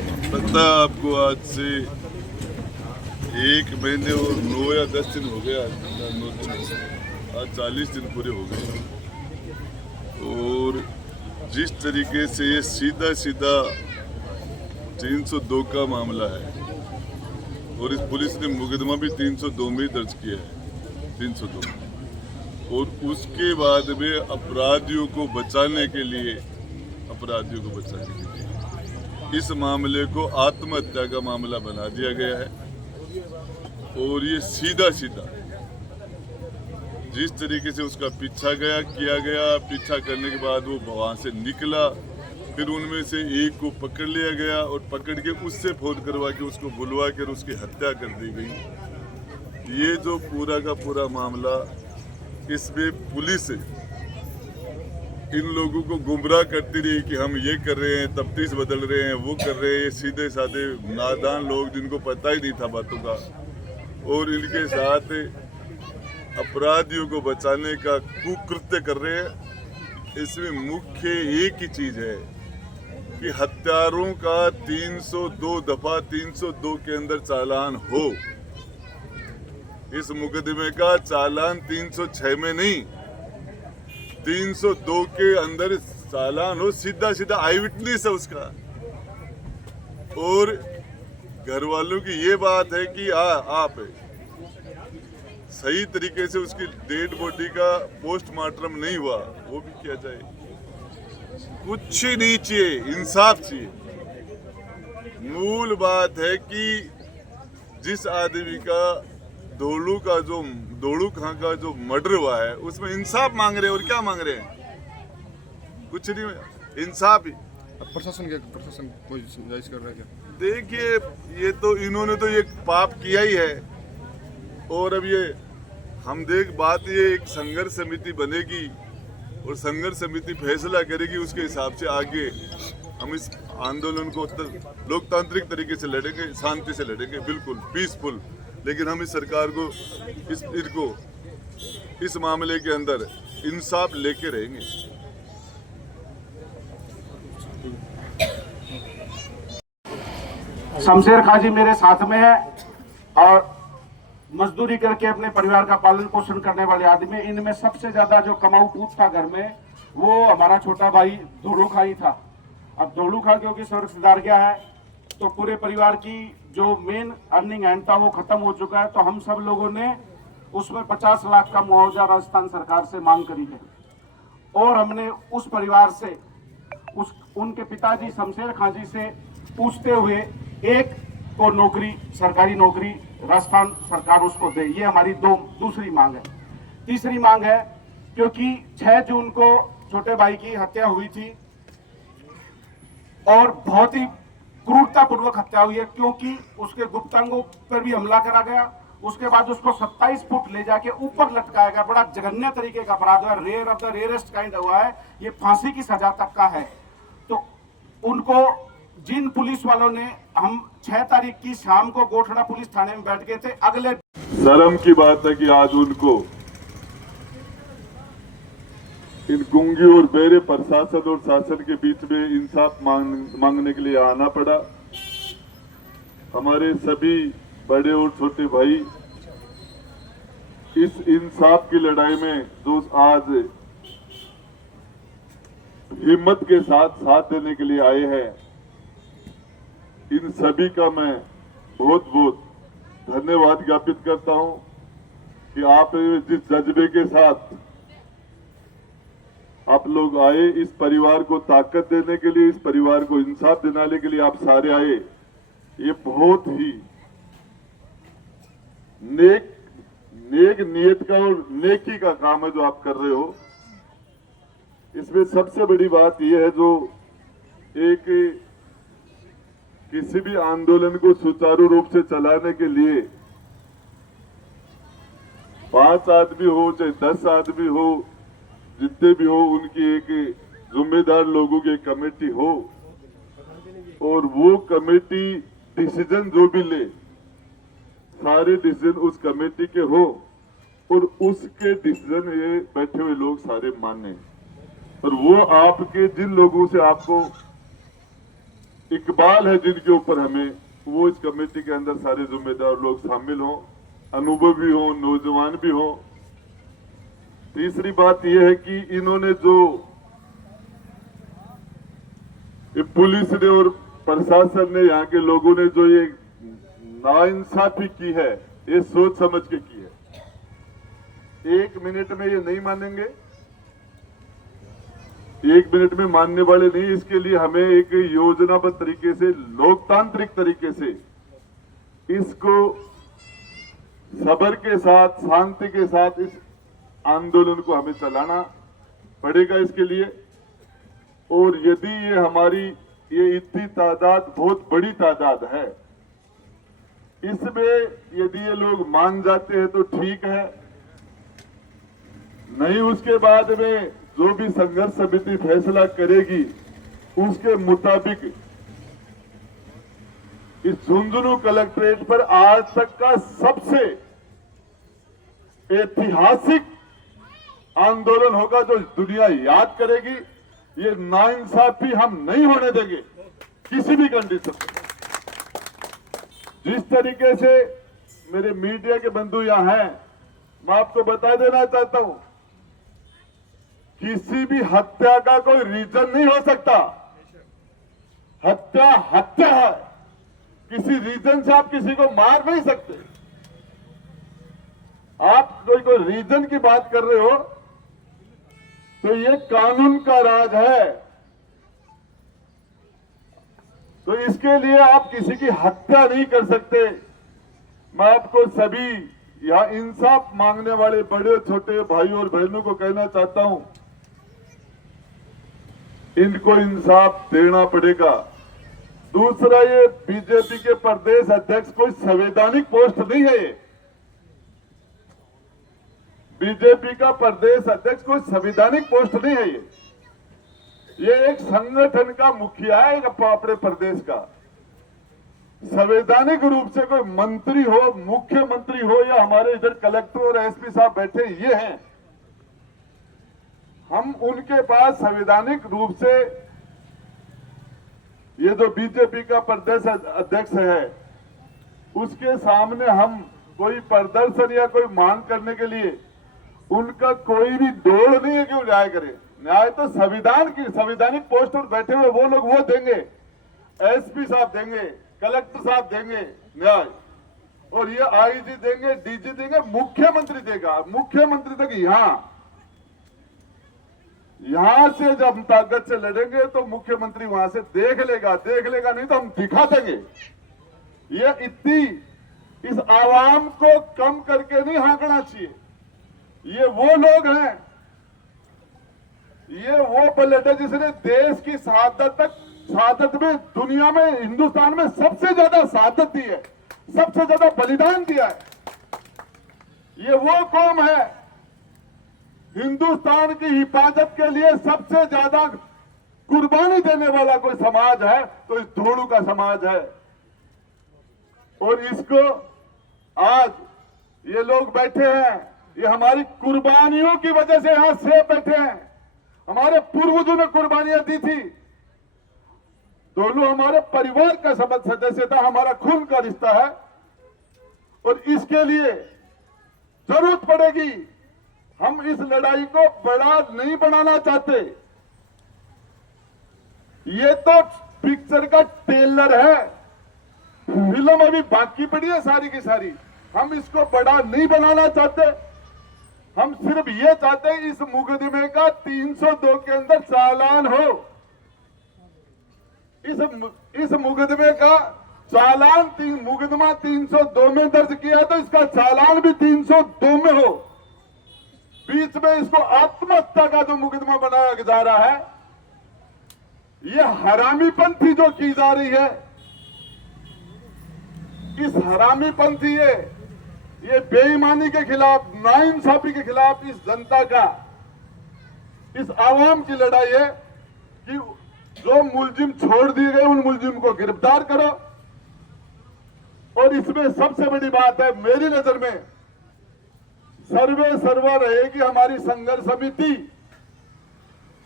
हैं। पता आपको आज से 1 महीने और 9 या 10 दिन हो गया, 9 दिन, आज 40 दिन पूरे हो गए। और जिस तरीके से ये सीधा सीधा 302 का मामला है और इस पुलिस ने मुकदमा भी 302 में दर्ज किया है, 302। और उसके बाद में अपराधियों को बचाने के लिए इस मामले को आत्महत्या का मामला बना दिया गया है। और ये सीधा सीधा जिस तरीके से उसका पीछा किया गया, पीछा करने के बाद वो वहां से निकला, फिर उनमें से एक को पकड़ लिया गया और पकड़ के उससे फोन करवा के उसको बुलवा कर उसकी हत्या कर दी गई। ये जो पूरा का पूरा मामला, इसमें पुलिस इन लोगों को गुमराह करती रही कि हम ये कर रहे हैं, तफ्तीश बदल रहे हैं, वो कर रहे हैं। ये सीधे साधे नादान लोग जिनको पता ही नहीं था बातों का, और इनके साथ अपराधियों को बचाने का कुकृत्य कर रहे हैं। इसमें मुख्य एक ही चीज है कि हत्यारों का 302 दफा 302 के अंदर चालान हो। इस मुकदमे का चालान 306 में नहीं, 302 के अंदर चालान हो। सीधा सीधा आई विटनेस है उसका। और घर वालों की ये बात है कि आप सही तरीके से उसकी डेड बॉडी का पोस्टमार्टम नहीं हुआ, वो भी किया जाए। कुछ नहीं चाहिए, इंसाफ चाहिए। मूल बात है कि जिस आदमी का दोलू खां का जो मर्डर हुआ है, उसमें इंसाफ मांग रहे हैं। और क्या मांग रहे हैं? कुछ नहीं, इंसाफ ही। प्रशासन कोई गुंजाइश कर रहा है क्या? देखिए, ये तो इन्होंने तो ये पाप किया ही है। और अब ये बात ये एक संघर्ष समिति बनेगी और संघर्ष समिति फैसला करेगी। उसके हिसाब से आगे हम इस आंदोलन को लोकतांत्रिक तरीके से लड़ेंगे, शांति से लड़ेंगे, बिल्कुल पीसफुल। लेकिन हम इस सरकार को इस मामले के अंदर इंसाफ लेके रहेंगे। शमशेर खां जी मेरे साथ में है और मजदूरी करके अपने परिवार का पालन पोषण करने वाले आदमी। इनमें सबसे ज्यादा जो कमाऊ पूत था घर में, वो हमारा छोटा भाई धोलू खां ही था। अब धोलू खां क्योंकि स्वर्ग सिधार गया है, तो पूरे परिवार की जो मेन अर्निंग एंड था वो खत्म हो चुका है। तो हम सब लोगों ने उसमें 50 लाख का मुआवजा राजस्थान सरकार से मांग करी है। और हमने उस परिवार से उनके पिताजी शमशेर खां जी से पूछते हुए एक को नौकरी, सरकारी नौकरी राजस्थान सरकार उसको दे, ये हमारी दूसरी मांग है। तीसरी मांग है, क्योंकि 6 जून को छोटे भाई की हत्या हुई थी और बहुत ही क्रूरतापूर्वक हत्या हुई है, क्योंकि उसके गुप्तांगों पर भी हमला करा गया। उसके बाद उसको 27 फुट ले जाके ऊपर लटकाया गया। बड़ा जघन्य तरीके का अपराध हुआ, rare of the rarest kind हुआ है। ये फांसी की सजा तक का है। तो उनको जिन पुलिस वालों ने, हम 6 तारीख की शाम को गोठड़ा पुलिस थाने में बैठ गए थे। अगले शर्म की बात है कि आज उनको इन गूंगी और बेरे प्रशासन और शासन के बीच में इंसाफ मांगने के लिए आना पड़ा। हमारे सभी बड़े और छोटे भाई इस इंसाफ की लड़ाई में जो आज हिम्मत के साथ देने के लिए आए हैं, इन सभी का मैं बहुत बहुत धन्यवाद ज्ञापित करता हूं कि आप जिस जज्बे के साथ आप लोग आए, इस परिवार को ताकत देने के लिए, इस परिवार को इंसाफ दिलाने के लिए आप सारे आए। ये बहुत ही नेक नियत का और नेकी का काम है जो आप कर रहे हो। इसमें सबसे बड़ी बात यह है, जो एक किसी भी आंदोलन को सुचारू रूप से चलाने के लिए 5 आदमी हो चाहे 10 आदमी हो, जितने भी हो, उनकी एक जिम्मेदार लोगों की एक कमेटी हो और वो कमेटी डिसीजन जो भी ले, सारे डिसीजन उस कमेटी के हो और उसके डिसीजन ये बैठे हुए लोग सारे माने। और वो आपके जिन लोगों से आपको इकबाल है जिनके ऊपर हमें, वो इस कमेटी के अंदर सारे जिम्मेदार लोग शामिल हों, अनुभवी हों, नौजवान भी हों। तीसरी बात यह है कि इन्होंने जो पुलिस ने और प्रशासन ने, यहाँ के लोगों ने जो ये नाइंसाफी की है, ये सोच समझ के की है। 1 मिनट में ये नहीं मानेंगे, 1 मिनट में मानने वाले नहीं। इसके लिए हमें एक योजनाबद्ध तरीके से, लोकतांत्रिक तरीके से इसको सब्र के साथ, शांति के साथ इस आंदोलन को हमें चलाना पड़ेगा इसके लिए। और यदि ये इतनी तादाद बहुत बड़ी तादाद है, इसमें यदि ये लोग मान जाते हैं तो ठीक है, नहीं उसके बाद में जो भी संघर्ष समिति फैसला करेगी उसके मुताबिक इस झुंझुनू कलेक्ट्रेट पर आज तक का सबसे ऐतिहासिक आंदोलन होगा जो दुनिया याद करेगी। ये नाइंसाफी हम नहीं होने देंगे किसी भी कंडीशन में। जिस तरीके से मेरे मीडिया के बंधु यहां हैं, मैं आपको बता देना चाहता हूं, किसी भी हत्या का कोई रीजन नहीं हो सकता। हत्या हत्या है, किसी रीजन से आप किसी को मार नहीं सकते। आप कोई रीजन की बात कर रहे हो तो ये कानून का राज है, तो इसके लिए आप किसी की हत्या नहीं कर सकते। मैं आपको सभी यहां इंसाफ मांगने वाले बड़े छोटे भाई और बहनों को कहना चाहता हूं, इनको इंसाफ देना पड़ेगा। दूसरा, ये बीजेपी के प्रदेश अध्यक्ष कोई संवैधानिक पोस्ट नहीं है। बीजेपी का प्रदेश अध्यक्ष कोई संवैधानिक पोस्ट नहीं है। ये एक संगठन का मुखिया है अपने प्रदेश का। संवैधानिक रूप से कोई मंत्री हो, मुख्यमंत्री हो, या हमारे इधर कलेक्टर और एसपी साहब बैठे ये हैं, हम उनके पास संवैधानिक रूप से, ये जो बीजेपी का प्रदेश अध्यक्ष है उसके सामने हम कोई प्रदर्शन या कोई मांग करने के लिए उनका कोई भी दौड़ नहीं है कि वो न्याय करे। न्याय तो संवैधानिक पोस्ट पर बैठे हुए वो लोग वो देंगे, एसपी साहब देंगे, कलेक्टर साहब देंगे न्याय, और ये आईजी देंगे, डीजी देंगे, मुख्यमंत्री देगा। मुख्यमंत्री तक यहां से जब हम ताकत से लड़ेंगे तो मुख्यमंत्री वहां से देख लेगा नहीं तो हम दिखा देंगे। ये इतनी इस आवाम को कम करके नहीं हाँकना चाहिए। ये वो लोग हैं, ये वो पलट है जिसने देश की शहादत में, दुनिया में, हिंदुस्तान में सबसे ज्यादा शहादत दी है, सबसे ज्यादा बलिदान दिया है। ये वो कौम है, हिंदुस्तान की हिफाजत के लिए सबसे ज्यादा कुर्बानी देने वाला कोई समाज है तो इस धोड़ू का समाज है। और इसको आज ये लोग बैठे हैं, ये हमारी कुर्बानियों की वजह से यहां से बैठे हैं। हमारे पूर्वजों ने कुर्बानियां दी थी, दोनों हमारे परिवार का सदस्य था, हमारा खून का रिश्ता है, और इसके लिए जरूरत पड़ेगी। हम इस लड़ाई को बड़ा नहीं बनाना चाहते। ये तो पिक्चर का ट्रेलर है, फिल्म अभी बाकी पड़ी है सारी की सारी। हम इसको बड़ा नहीं बनाना चाहते। हम सिर्फ ये चाहते हैं इस मुकदमे का 302 के अंदर चालान हो। इस मुकदमे का चालान, मुकदमा 302 में दर्ज किया तो इसका चालान भी 302 में हो। बीच में इसको आत्महत्या का जो मुकदमा बनाया जा रहा है, ये हरामीपंथी जो की जा रही है, इस हरामीपंथी ये बेईमानी के खिलाफ, नाइंसाफी के खिलाफ इस जनता का, इस आवाम की लड़ाई है कि जो मुलजिम छोड़ दिए गए उन मुलजिम को गिरफ्तार करो। और इसमें सबसे बड़ी बात है मेरी नजर में, सर्वे सर्वा रहेगी हमारी संघर्ष समिति।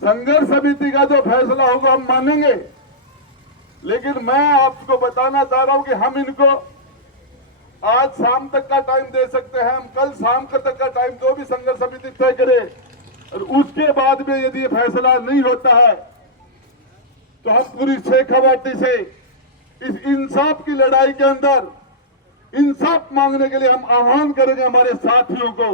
संघर्ष समिति का जो फैसला होगा हम मानेंगे। लेकिन मैं आपको बताना चाह रहा हूं कि हम इनको आज शाम तक का टाइम दे सकते हैं, हम कल शाम तक का टाइम जो भी संघर्ष समिति तय करे, और उसके बाद में यदि ये फैसला नहीं होता है तो हम पूरी शेखावाटी से इस इंसाफ की लड़ाई के अंदर इंसाफ मांगने के लिए हम आह्वान करेंगे हमारे साथियों को,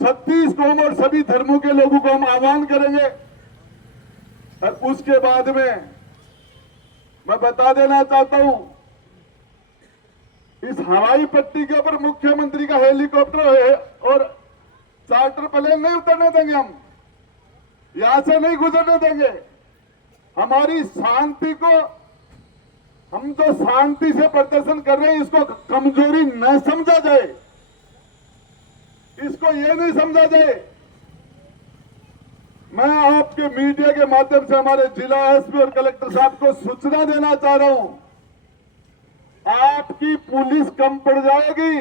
36 कौम और सभी धर्मों के लोगों को हम आह्वान करेंगे। और उसके बाद में मैं बता देना चाहता हूं, इस हवाई पट्टी के ऊपर मुख्यमंत्री का हेलीकॉप्टर है और चार्टर प्लेन नहीं उतरने देंगे, हम यहां से नहीं गुजरने देंगे। हमारी शांति को, हम जो शांति से प्रदर्शन कर रहे हैं इसको कमजोरी न समझा जाए, इसको ये नहीं समझा जाए। मैं आपके मीडिया के माध्यम से हमारे जिला एसपी और कलेक्टर साहब को सूचना देना चाह रहा हूं, आपकी पुलिस कम पड़ जाएगी,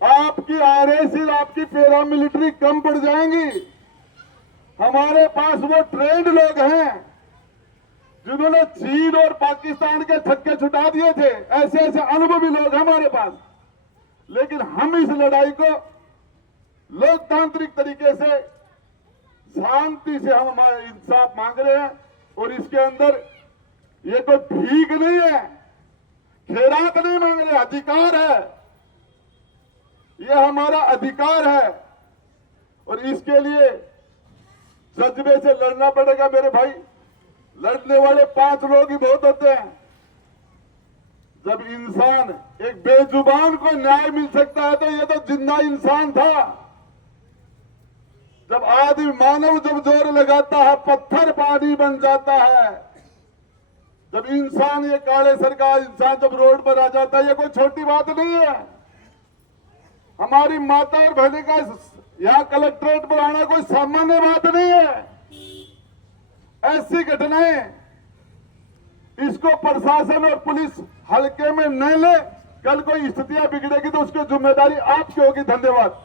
आपकी आरएसी, आपकी पैरामिलिट्री कम पड़ जाएंगी। हमारे पास वो ट्रेंड लोग हैं जिन्होंने चीन और पाकिस्तान के छक्के छुटा दिए थे, ऐसे ऐसे अनुभवी लोग हमारे पास। लेकिन हम इस लड़ाई को लोकतांत्रिक तरीके से शांति से हम हमारा इंसाफ मांग रहे हैं, और इसके अंदर ये कोई भीख नहीं है, खैरात नहीं मांग रहे, अधिकार है, ये हमारा अधिकार है। और इसके लिए जज्बे से लड़ना पड़ेगा मेरे भाई। लड़ने वाले 5 लोग ही बहुत होते हैं। जब इंसान, एक बेजुबान को न्याय मिल सकता है तो ये तो जिंदा इंसान था। जब आदमी, मानव जब जोर लगाता है पत्थर पानी बन जाता है। जब इंसान, ये काले सर का इंसान जब रोड पर आ जाता है, ये कोई छोटी बात नहीं है। हमारी माता और बहने का यहाँ कलेक्ट्रेट पर आना कोई सामान्य बात नहीं है। ऐसी घटनाएं, इसको प्रशासन और पुलिस हल्के में न ले। कल कोई स्थितियां बिगड़ेगी तो उसकी जिम्मेदारी आपकी होगी। धन्यवाद।